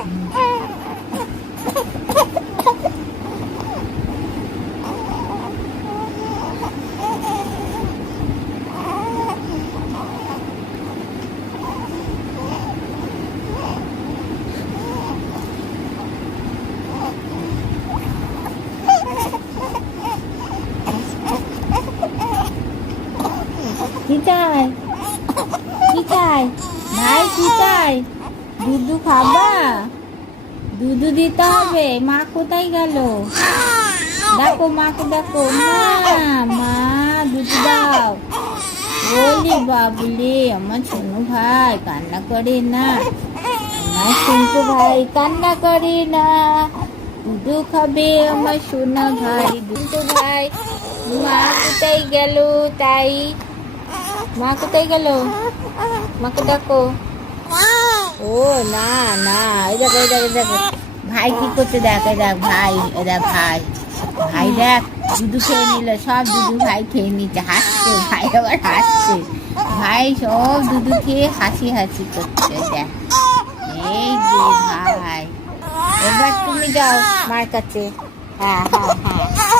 কি চাই? কি চাই ভাই? কি চাই? দুধু খাবা? দুধু দিতে হবে। মা কোথায় গেল? দেখো মাকে, দেখো মা, মা দুধ দাও। বলি বাবুলি, আমার সোনু ভাই কান্না করে না, আমার সোনু ভাই কান্না করে না, দুধু খাবে আমার সোনা ভাই। দুধু ভাই, মা কোথায় গেল? তাই মা কোথায় গেল? মাকে ডাকো। ও না না, এই দেখো, এই দেখো, দেখো ভাই কি করছে, দেখ, এই দেখ ভাই, এই দেখ ভাই, ভাই দেখ দুধু খেয়ে নিল, সব দুধু ভাই খেয়ে নিচ্ছে, হাসছে ভাই, আবার হাসছে ভাই, সব দুধু খেয়ে হাসি হাসি করছে। দেখ এই যে ভাই, এবার তুমি যাও মার কাছে। হ্যাঁ হ্যাঁ হ্যাঁ।